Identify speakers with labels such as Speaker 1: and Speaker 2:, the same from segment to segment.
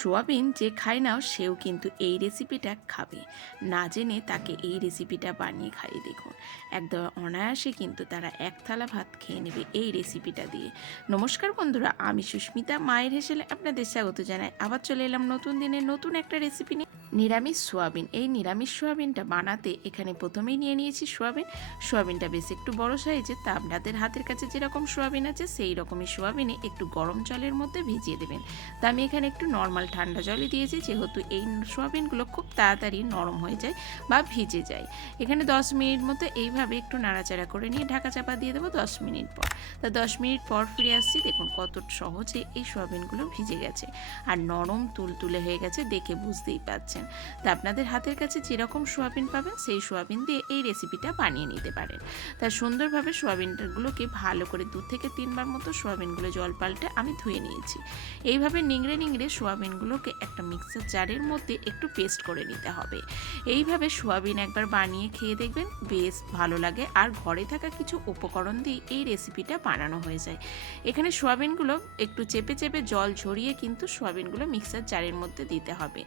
Speaker 1: Soybean যে খায় না সেও কিন্তু এই রেসিপিটা খাবে। না জেনে তাকে এই রেসিপিটা বানিয়ে খাইয়ে দেখুন। একদম অনায়াসে কিন্তু তারা এক থালা ভাত খেয়ে নেবে এই রেসিপিটা দিয়ে। নমস্কার বন্ধুরা, আমি সুস্মিতা, মায়ের হেসেলে আপনাদের স্বাগত জানাই। আবার চলে এলাম নতুন দিনে নতুন একটা রেসিপি নিয়ে। নিরামিষ সোয়াবিন, এই নিরামিষ সোয়াবিনটা বানাতে এখানে প্রথমেই নিয়ে নিয়েছি সোয়াবিন। সোয়াবিনটা বেশ একটু বড় সাইজের, তা আপনাদের হাতের কাছে যেরকম সোয়াবিন আছে, সেই রকমই সোয়াবিনে একটু গরম জলের মধ্যে ভিজিয়ে দেবেন। তা আমি এখানে একটু নর্মাল ঠান্ডা জলই দিয়েছি, যেহেতু এই সোয়াবিনগুলো খুব তাড়াতাড়ি নরম হয়ে যায় বা ভিজে যায়। এখানে দশ মিনিট মতো এইভাবে একটু নাড়াচাড়া করে নিয়ে ঢাকা চাপা দিয়ে দেবো দশ মিনিট পর। তা দশ মিনিট পর ফিরে আসছি, দেখুন কত সহজে এই সোয়াবিনগুলো ভিজে গেছে। আর নরম তুলতুলে হয়ে গেছে দেখে বুঝতেই পাচ্ছেন। তা আপনাদের হাতের কাছে যেরকম সোয়াবিন পাবেন, সেই সোয়াবিন দিয়ে এই রেসিপিটা বানিয়ে নিতে পারেন। তা সুন্দরভাবে সোয়াবিনগুলোকে ভালো করে দু থেকে তিনবার মতো সোয়াবিনগুলো জল পাল্টে আমি ধুয়ে নিয়েছি। এইভাবে নিংড়ে নিংড়ে সোয়াবিনগুলোকে একটা মিক্সার জারের মধ্যে একটু পেস্ট করে নিতে হবে। এইভাবে সোয়াবিন একবার বানিয়ে খেয়ে দেখবেন বেশ ভালো লাগে। আর ঘরে থাকা কিছু উপকরণ দিয়ে এই রেসিপিটা বানানো হয়ে যায়। এখানে সোয়াবিনগুলো একটু চেপে চেপে জল ঝরিয়ে কিন্তু সোয়াবিনগুলো মিক্সার জারের মধ্যে দিতে হবে।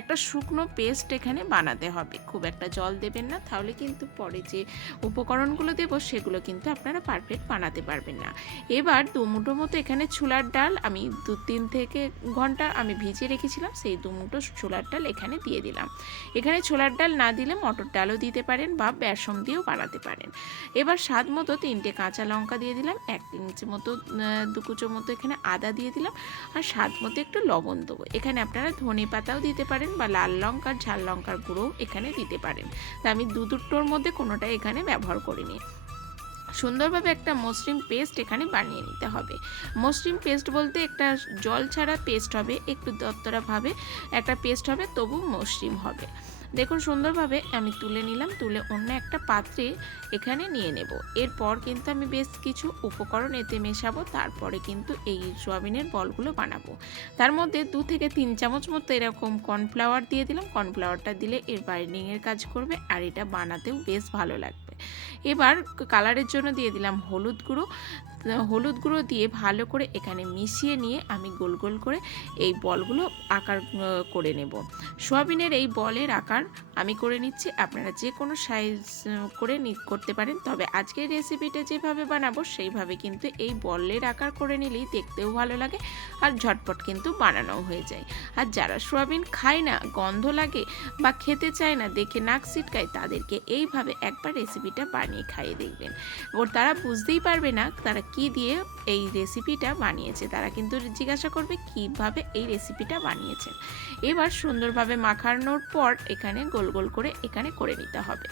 Speaker 1: একটা শুকনো পেস্ট এখানে বানাতে হবে। খুব একটা জল দেবেন না, তাহলে কিন্তু পরে যে উপকরণগুলো দেব সেগুলো কিন্তু আপনারা পারফেক্ট বানাতে পারবেন না। এবার দু মুঠো মতো এখানে ছোলার ডাল আমি দু তিন থেকে ঘণ্টা আমি ভিজিয়ে রেখেছিলাম, সেই দু মুঠো ছোলার ডাল এখানে দিয়ে দিলাম। এখানে ছোলার ডাল না দিলে মটর ডালও দিতে পারেন বা বেসন দিয়েও বানাতে পারেন। এবার স্বাদ মতো তিনটে কাঁচা লঙ্কা দিয়ে দিলাম, এক ইঞ্চি মতো দু কুচো মতো এখানে আদা দিয়ে দিলাম আর স্বাদ মতো একটু লবণ দেবো। এখানে আপনারা ধনে পাতাও দিতে পারেন বা লাল লঙ্কার, ঝাল লঙ্কার গুঁড়োও এখানে দিতে পারেন। তা আমি দু দুটোর মধ্যে কোনোটা এখানে ব্যবহার করিনি। সুন্দরভাবে একটা মসৃণ পেস্ট এখানে বানিয়ে নিতে হবে। মসৃণ পেস্ট বলতে একটা জল ছাড়া পেস্ট হবে, একটু দত্তরাভাবে একটা পেস্ট হবে, তবু মসৃণ হবে। দেখুন সুন্দরভাবে আমি তুলে নিলাম, তুলে অন্য একটা পাত্রে এখানে নিয়ে নেব। এরপর কিন্তু আমি বেশ কিছু উপকরণ এতে মেশাবো, তারপরে কিন্তু এই সোয়াবিনের বলগুলো বানাবো। তার মধ্যে দু থেকে তিন চামচ মতো এরকম কর্নফ্লাওয়ার দিয়ে দিলাম। কর্নফ্লাওয়ারটা দিলে এর বাইন্ডিংয়ের কাজ করবে, আর এটা বানাতেও বেশ ভালো লাগবে। এবার কালারের জন্য দিয়ে দিলাম হলুদ গুঁড়ো। হলুদ গুঁড়ো দিয়ে ভালো করে এখানে মিশিয়ে নিয়ে আমি গোল গোল করে এই বলগুলো আকার করে নেব। সোয়াবিনের এই বলের আকার আমি করে নিচ্ছি। আপনারা যে কোনো সাইজ করে করতে পারেন। তবে আজকের রেসিপিটা যেভাবে বানাবো, সেইভাবে কিন্তু এই বলের আকার করে নিলেই দেখতেও ভালো লাগে আর ঝটপট কিন্তু বানানোও হয়ে যায়। আর যারা সোয়াবিন খায় না, গন্ধ লাগে বা খেতে চায় না, দেখে নাক ছিটকায়, তাদেরকে এইভাবে একবার রেসিপিটা বানিয়ে খাইয়ে দেখবেন। ওর তারা বুঝতেই পারবে না, তারা কি দিয়ে এই রেসিপিটা বানিয়েছে। তারা কিন্তু জিজ্ঞাসা করবে, কীভাবে এই রেসিপিটা বানিয়েছেন? এবার সুন্দরভাবে মাখানোর পর এখানে গোল গোল করে এখানে করে নিতে হবে।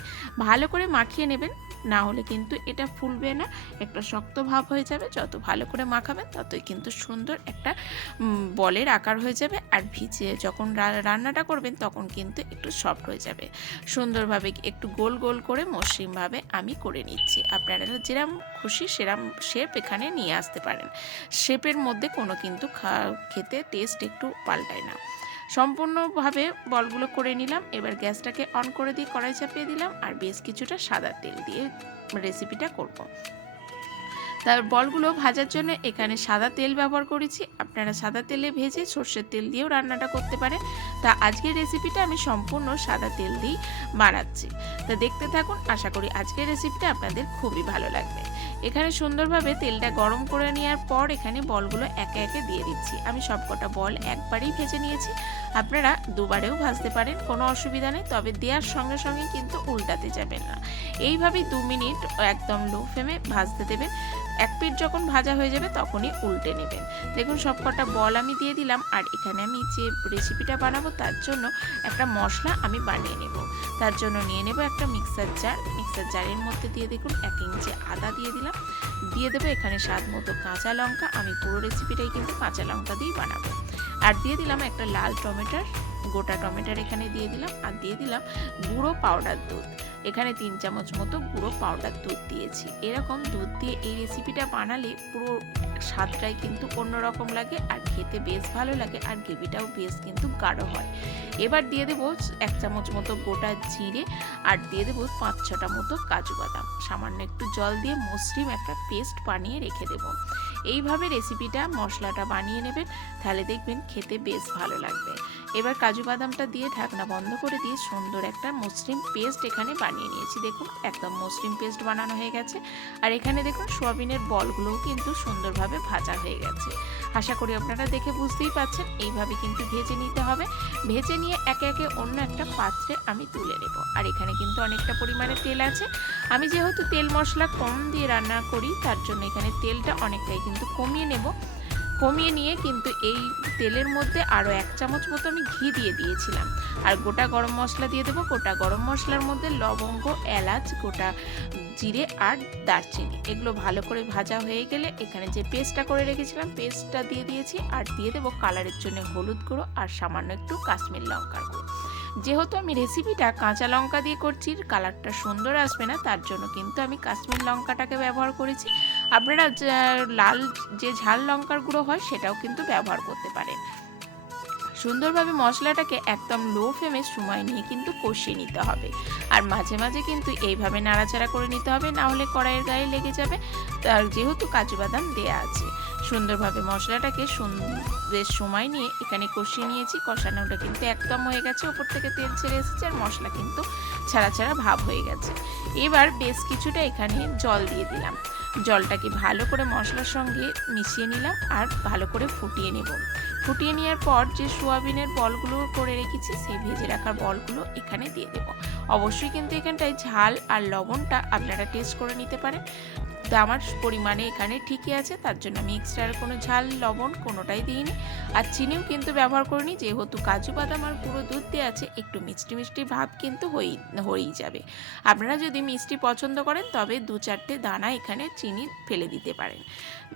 Speaker 1: ভালো করে মাখিয়ে নেবেন, না হলে কিন্তু এটা ফুলবে না, একটা শক্ত ভাব হয়ে যাবে। যত ভালো করে মাখাবেন, ততই কিন্তু সুন্দর একটা বলের আকার হয়ে যাবে। আর ভিজে যখন রান্নাটা করবেন, তখন কিন্তু একটু সফট হয়ে যাবে। সুন্দরভাবে একটু গোল গোল করে মসৃণভাবে আমি করে নিচ্ছি। আপনারা যেরম খুশি সেরাম শেপ এখানে নিয়ে আসতে পারেন। শেপের মধ্যে কোনো কিন্তু খেতে টেস্ট একটু পাল্টায় না। সম্পূর্ণভাবে বলগুলো করে নিলাম, এবার গ্যাসটাকে অন করে দিয়ে কড়াই চাপিয়ে দিলাম, আর বেশ কিছুটা সাদা তেল দিয়ে রেসিপিটা করব। তার বলগুলো ভাজার জন্য এখানে সাদা তেল ব্যবহার করেছি। আপনারা সাদা তেলে ভেজে সর্ষের তেল দিয়েও রান্নাটা করতে পারেন। তা আজকের রেসিপিটা আমি সম্পূর্ণ সাদা তেল দিয়েই বানাচ্ছি। তা দেখতে থাকুন, আশা করি আজকের রেসিপিটা আপনাদের খুবই ভালো লাগবে। এখানে সুন্দরভাবে তেলটা গরম করে নেওয়ার পর এখানে বলগুলো একে একে দিয়ে দিচ্ছি। আমি সবকটা বল একবারেই ভেজে নিয়েছি। আপনারা দুবারেও ভাজতে পারেন, কোনো অসুবিধা নেই, তবে দেওয়ার সঙ্গে সঙ্গে কিন্তু উল্টাতে যাবেন না। এইভাবেই দু মিনিট একদম লো ফ্লেমে ভাজতে দেবেন। এক পিঠ যখন ভাজা হয়ে যাবে তখনই উল্টে নেবেন। দেখুন সবকটা বল আমি দিয়ে দিলাম আর এখানে আমি যে রেসিপিটা বানাবো তার জন্য একটা মশলা আমি বানিয়ে নেব। তার জন্য নিয়ে নেব একটা মিক্সার জার মিক্সার জারের মধ্যে দিয়ে দেখুন এক ইঞ্চি আদা দিয়ে দিলাম। দিয়ে দেবো এখানে স্বাদ মতো কাঁচা লঙ্কা। আমি পুরো রেসিপিটাই কিন্তু কাঁচা লঙ্কা দিয়েই বানাবো। আর দিয়ে দিলাম একটা লাল টমেটোর, গোটা টমেটোর এখানে দিয়ে দিলাম। আর দিয়ে দিলাম গুঁড়ো পাউডার দুধ। এখানে তিন চামচ মতো গুঁড়ো পাউডার দুধ দিয়েছি। এরকম দুধ দিয়ে এই রেসিপিটা বানালে পুরো স্বাদটাই কিন্তু অন্যরকম লাগে আর খেতে বেশ ভালো লাগে আর গ্রেভিটাও বেশ কিন্তু গাঢ় হয়। এবার দিয়ে দেবো এক চামচ মতো গোটা জিরে আর দিয়ে দেবো পাঁচ ছটা মতো কাজু বাদাম। সামান্য একটু জল দিয়ে মসৃণ একটা পেস্ট বানিয়ে রেখে দেবো। এইভাবে রেসিপিটা মশলাটা বানিয়ে নেবেন, তাহলে দেখবেন খেতে বেশ ভালো লাগবে। এবার কাজু বাদামটা দিয়ে ঢাকনা বন্ধ করে দিয়ে সুন্দর একটা মসৃণ পেস্ট এখানে বানিয়ে নিয়েছি। দেখুন, একদম মসৃণ পেস্ট বানানো হয়ে গেছে। আর এখানে দেখুন, সোয়াবিনের বলগুলোও কিন্তু সুন্দরভাবে ভাজা হয়ে গেছে। আশা করি আপনারা দেখে বুঝতেই পাচ্ছেন এইভাবে কিন্তু ভেজে নিতে হবে। ভেজে নিয়ে একে একে অন্য একটা পাত্রে আমি তুলে নেব। আর এখানে কিন্তু অনেকটা পরিমাণে তেল আছে। আমি যেহেতু তেল মশলা কম দিয়ে রান্না করি, তার জন্য এখানে তেলটা অনেকটাই কিন্তু কমিয়ে নেব। কমিয়ে নিয়ে কিন্তু এই তেলের মধ্যে আরও এক চামচ মতো আমি ঘি দিয়ে দিয়েছিলাম। আর গোটা গরম মশলা দিয়ে দেবো। গোটা গরম মশলার মধ্যে লবঙ্গ, এলাচ, গোটা জিরে আর দারচিনি। এগুলো ভালো করে ভাজা হয়ে গেলে এখানে যে পেস্টটা করে রেখেছিলাম, পেস্টটা দিয়ে দিয়েছি। আর দিয়ে দেবো কালারের জন্য হলুদ গুঁড়ো আর সামান্য একটু কাশ্মীর লঙ্কার গুঁড়ো। যেহেতু আমি রেসিপিটা কাঁচা লঙ্কা দিয়ে করছি, কালারটা সুন্দর আসবে না, তার জন্য কিন্তু আমি কাশ্মীর লঙ্কাটাকে ব্যবহার করেছি। আপনারা লাল, যে ঝাল লঙ্কার গুঁড়ো হয় সেটাও কিন্তু ব্যবহার করতে পারেন। সুন্দরভাবে মশলাটাকে একদম লো ফ্লেমে সময় নিয়ে কিন্তু কষিয়ে নিতে হবে। আর মাঝে মাঝে কিন্তু এইভাবে নাড়াচাড়া করে নিতে হবে, না হলে কড়াইয়ের গায়ে লেগে যাবে। তার যেহেতু কাজু বাদাম দেয়া আছে, সুন্দরভাবে মশলাটাকে বেশ সময় নিয়ে এখানে কষিয়ে নিয়েছি। কষানোটা কিন্তু একদম হয়ে গেছে, ওপর থেকে তেল ছেড়ে এসেছে আর মশলা কিন্তু ছাড়া ছাড়া ভাব হয়ে গেছে। এবার বেশ কিছুটা এখানে জল দিয়ে দিলাম। জলটাকে ভালো করে মশলার সঙ্গে মিশিয়ে নিলাম আর ভালো করে ফুটিয়ে নেব। ফুটিয়ে নেওয়ার পর যে সোয়াবিনের বলগুলো করে রেখেছি, সেই ভেজে রাখার বলগুলো এখানে দিয়ে দেবো। অবশ্যই কিন্তু এখানটায় ঝাল আর লবণটা আপনারা টেস্ট করে নিতে পারেন। তো আমার পরিমাণে এখানে ঠিকই আছে, তার জন্য আমি এক্সট্রা কোনো ঝাল, লবণ কোনোটাই দিইনি। আর চিনিও কিন্তু ব্যবহার করিনি, যেহেতু কাজু বাদাম আর পুরো দুধ দিয়ে আছে, একটু মিষ্টি মিষ্টি ভাব কিন্তু হয়েই হয়েই যাবে। আপনারা যদি মিষ্টি পছন্দ করেন, তবে দু চারটে দানা এখানে চিনি ফেলে দিতে পারেন।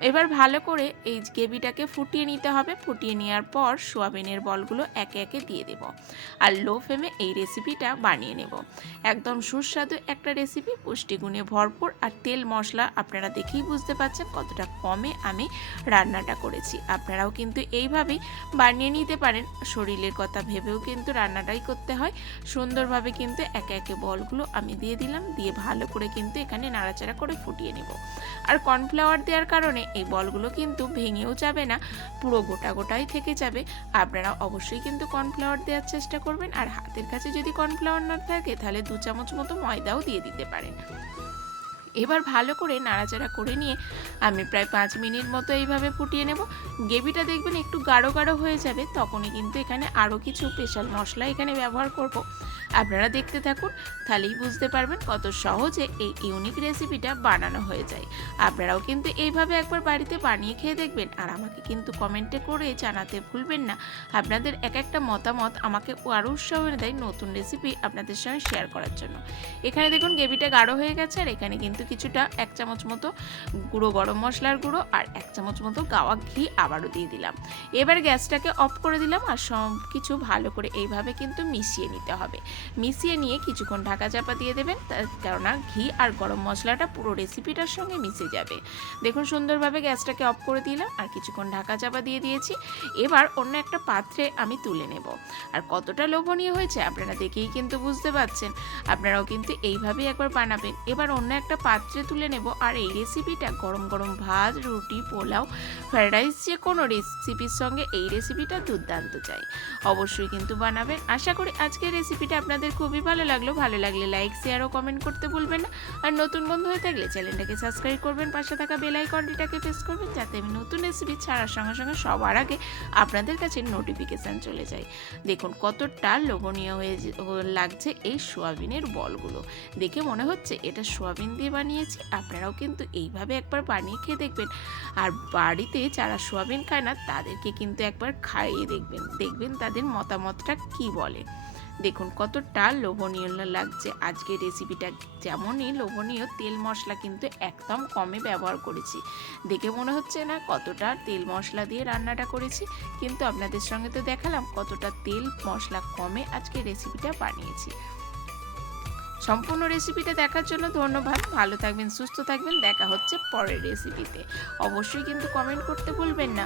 Speaker 1: এবার ভালো করে এই গ্রেভিটাকে ফুটিয়ে নিতে হবে। ফুটিয়ে নেওয়ার পর সোয়াবিনের বলগুলো একে একে দিয়ে দেব। আর লো ফ্লেমে এই রেসিপিটা বানিয়ে নেব। একদম সুস্বাদু একটা রেসিপি পুষ্টিগুণে ভরপুর আর তেল মশলা আপনারা দেখেই বুঝতে পারছেন কতটা কমে আমি রান্নাটা করেছি। আপনারাও কিন্তু এইভাবেই বানিয়ে নিতে পারেন। শরীরের কথা ভেবেও কিন্তু রান্নাটাই করতে হয়। সুন্দরভাবে কিন্তু একে একে বলগুলো আমি দিয়ে দিলাম, দিয়ে ভালো করে কিন্তু এখানে নাড়াচাড়া করে ফুটিয়ে নেব। আর কর্নফ্লাওয়ার দেওয়ার কারণে এই বলগুলো কিন্তু ভেঙেও যাবে না, পুরো গোটা গোটাই থেকে যাবে। আপনারা অবশ্যই কিন্তু কর্নফ্লাওয়ার দেওয়ার চেষ্টা করবেন। আর হাতের কাছে যদি কর্নফ্লাওয়ার না থাকে, তাহলে দু চামচ মতো ময়দাও দিয়ে দিতে পারেন। এবার ভালো করে নাড়াচাড়া করে নিয়ে আমি প্রায় পাঁচ মিনিট মতো এইভাবে ফুটিয়ে নেব। গ্রেভিটা দেখবেন একটু গাঢ় গাঢ় হয়ে যাবে, তখনই কিন্তু এখানে আরও কিছু স্পেশাল মশলা এখানে ব্যবহার করব। আপনারা দেখতে থাকুন, তাহলেই বুঝতে পারবেন কত সহজে এই ইউনিক রেসিপিটা বানানো হয়ে যায়। আপনারাও কিন্তু এইভাবে একবার বাড়িতে বানিয়ে খেয়ে দেখবেন। আর আমাকে কিন্তু কমেন্টে করে জানাতে ভুলবেন না। আপনাদের এক একটা মতামত আমাকে আরও উৎসাহ এনে দেয় নতুন রেসিপি আপনাদের সঙ্গে শেয়ার করার জন্য। এখানে দেখুন, গ্রেভিটা গাঢ় হয়ে গেছে। আর এখানে কিন্তু কিছুটা এক চামচ মতো গুঁড়ো গরম মশলার গুঁড়ো আর এক চামচ মতো গাওয়া ঘি আবারও দিয়ে দিলাম। এবার গ্যাসটাকে অফ করে দিলাম। আর সব কিছু ভালো করে এইভাবে কিন্তু মিশিয়ে নিতে হবে। মিশিয়ে নিয়ে কিছুক্ষণ ঢাকা চাপা দিয়ে দেবেন। কেননা ঘি আর গরম মশলাটা পুরো রেসিপিটার সঙ্গে মিশে যাবে। দেখুন সুন্দরভাবে গ্যাসটাকে অফ করে দিলাম আর কিছুক্ষণ ঢাকা চাপা দিয়ে দিয়েছি। এবার অন্য একটা পাত্রে আমি তুলে নেব। আর কতটা লোভনীয় হয়েছে আপনারা দেখেই কিন্তু বুঝতে পারছেন। আপনারাও কিন্তু এইভাবেই একবার বানাবেন। এবার অন্য একটা পাত্রে তুলে নেব। আর এই রেসিপিটা গরম গরম ভাত, রুটি, পোলাও, ফ্রাইড রাইস যে কোনো রেসিপির সঙ্গে এই রেসিপিটা দুর্দান্ত চাই। অবশ্যই কিন্তু বানাবেন। আশা করি আজকের রেসিপিটা আপনাদের খুবই ভালো লাগল, ভালো লাগলে লাইক শেয়ার ও কমেন্ট করতে ভুলবেন না। আর নতুন বন্ধু হয়ে থাকলে চ্যানেলটাকে সাবস্ক্রাইব করবেন, পাশে থাকা বেল আইকনটিটাকে প্রেস করবেন, যাতে আমি নতুন রেসিপি ছাড়ার সঙ্গে সঙ্গে সবার আগে আপনাদের কাছে নোটিফিকেশান চলে যায়। দেখুন, কতটা লোভনীয় হয়ে লাগছে এই সোয়াবিনের বলগুলো। দেখে মনে হচ্ছে এটা সোয়াবিন দিয়ে বানিয়েছি, আপনারাও কিন্তু এইভাবে একবার বানিয়ে খেয়ে দেখবেন। আর বাড়িতে যারা সোয়াবিন খায় না, তাদেরকে কিন্তু একবার খাইয়ে দেখবেন দেখবেন তাদের মতামতটা কি বলে। দেখুন কতটা লোভনীয় লাগছে। আজকের রেসিপিটা যেমনই লোভনীয়, তেল মশলা কিন্তু একদম কমে ব্যবহার করেছি। দেখে মনে হচ্ছে না কতটা তেল মশলা দিয়ে রান্নাটা করেছি, কিন্তু আপনাদের সঙ্গে তো দেখালাম কতটা তেল মশলা কমে আজকে রেসিপিটা বানিয়েছি। সম্পূর্ণ রেসিপিটা দেখার জন্য ধন্যবাদ। ভালো থাকবেন, সুস্থ থাকবেন। দেখা হচ্ছে পরের রেসিপিতে অবশ্যই কিন্তু কমেন্ট করতে ভুলবেন না।